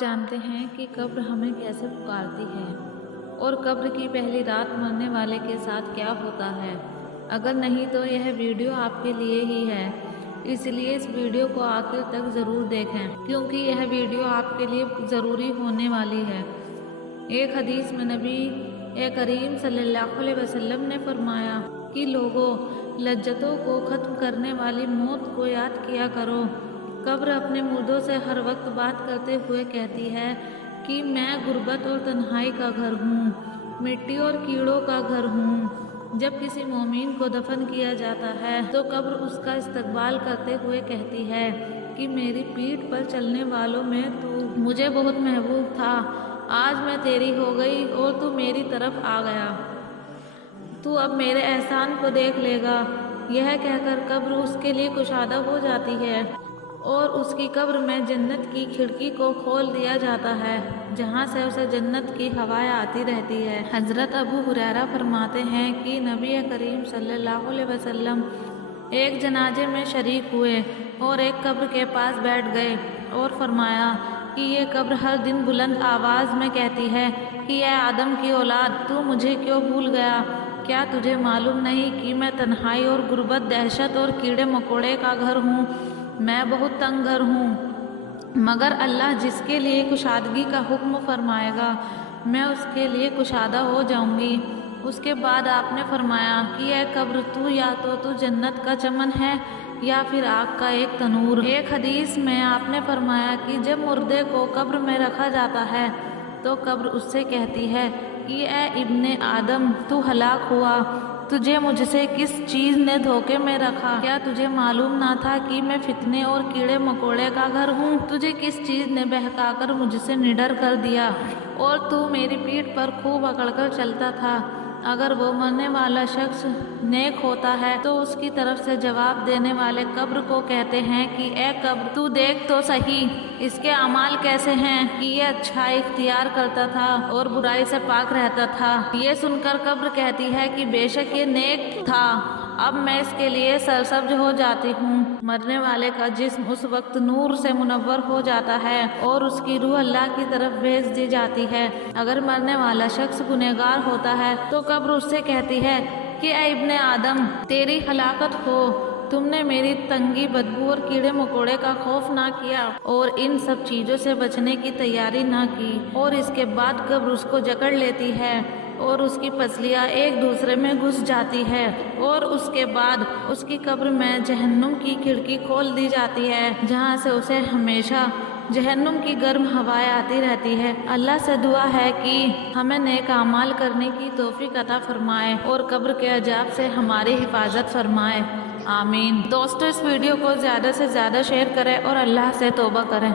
جانتے ہیں کہ قبر ہمیں کیسے پکارتی ہے اور قبر کی پہلی رات مرنے والے کے ساتھ کیا ہوتا ہے؟ اگر نہیں تو یہ ویڈیو آپ کے لیے ہی ہے، اس لیے اس ویڈیو کو آخر تک ضرور دیکھیں کیونکہ یہ ویڈیو آپ کے لیے ضروری ہونے والی ہے۔ ایک حدیث میں نبی کریم صلی اللہ علیہ وسلم نے فرمایا کہ لوگوں، لذتوں کو ختم کرنے والی موت کو یاد کیا کرو۔ قبر اپنے مردوں سے ہر وقت بات کرتے ہوئے کہتی ہے کہ میں غربت اور تنہائی کا گھر ہوں، مٹی اور کیڑوں کا گھر ہوں۔ جب کسی مومن کو دفن کیا جاتا ہے تو قبر اس کا استقبال کرتے ہوئے کہتی ہے کہ میری پیٹھ پر چلنے والوں میں تو مجھے بہت محبوب تھا، آج میں تیری ہو گئی اور تو میری طرف آ گیا، تو اب میرے احسان کو دیکھ لے گا۔ یہ کہہ کر قبر اس کے لیے کشادہ ہو جاتی ہے اور اس کی قبر میں جنت کی کھڑکی کو کھول دیا جاتا ہے جہاں سے اسے جنت کی ہوائیں آتی رہتی ہے۔ حضرت ابو ہریرہ فرماتے ہیں کہ نبی کریم صلی اللہ علیہ وسلم ایک جنازے میں شریک ہوئے اور ایک قبر کے پاس بیٹھ گئے اور فرمایا کہ یہ قبر ہر دن بلند آواز میں کہتی ہے کہ اے آدم کی اولاد، تو مجھے کیوں بھول گیا؟ کیا تجھے معلوم نہیں کہ میں تنہائی اور غربت، دہشت اور کیڑے مکوڑے کا گھر ہوں؟ میں بہت تنگ گھر ہوں، مگر اللہ جس کے لیے کشادگی کا حکم فرمائے گا میں اس کے لیے کشادہ ہو جاؤں گی۔ اس کے بعد آپ نے فرمایا کہ اے قبر، تو یا تو جنت کا چمن ہے یا پھر آگ کا ایک تنور۔ ایک حدیث میں آپ نے فرمایا کہ جب مردے کو قبر میں رکھا جاتا ہے تو قبر اس سے کہتی ہے کہ اے ابن آدم، تو ہلاک ہوا، تجھے مجھ سے کس چیز نے دھوکے میں رکھا؟ کیا تجھے معلوم نہ تھا کہ میں فتنے اور کیڑے مکوڑے کا گھر ہوں؟ تجھے کس چیز نے بہکا کر مجھ سے نڈر کر دیا اور تو میری پیٹھ پر خوب اکڑ کر چلتا تھا؟ اگر وہ مرنے والا شخص نیک ہوتا ہے تو اس کی طرف سے جواب دینے والے قبر کو کہتے ہیں کہ اے قبر، تو دیکھ تو صحیح اس کے اعمال کیسے ہیں کہ یہ اچھائی اختیار کرتا تھا اور برائی سے پاک رہتا تھا۔ یہ سن کر قبر کہتی ہے کہ بے شک یہ نیک تھا، اب میں اس کے لیے سرسبز ہو جاتی ہوں۔ مرنے والے کا جسم اس وقت نور سے منور ہو جاتا ہے اور اس کی روح اللہ کی طرف بھیج دی جاتی ہے۔ اگر مرنے والا شخص گنہگار ہوتا ہے تو قبر اس سے کہتی ہے کہ اے ابن آدم، تیری ہلاکت ہو، تم نے میری تنگی، بدبو اور کیڑے مکوڑے کا خوف نہ کیا اور ان سب چیزوں سے بچنے کی تیاری نہ کی۔ اور اس کے بعد قبر اس کو جکڑ لیتی ہے اور اس کی پسلیاں ایک دوسرے میں گھس جاتی ہے اور اس کے بعد اس کی قبر میں جہنم کی کھڑکی کھول دی جاتی ہے جہاں سے اسے ہمیشہ جہنم کی گرم ہوائیں آتی رہتی ہے۔ اللہ سے دعا ہے کہ ہمیں نیک اعمال کرنے کی توفیق عطا فرمائے اور قبر کے عذاب سے ہماری حفاظت فرمائے، آمین۔ دوستو، اس ویڈیو کو زیادہ سے زیادہ شیئر کریں اور اللہ سے توبہ کریں۔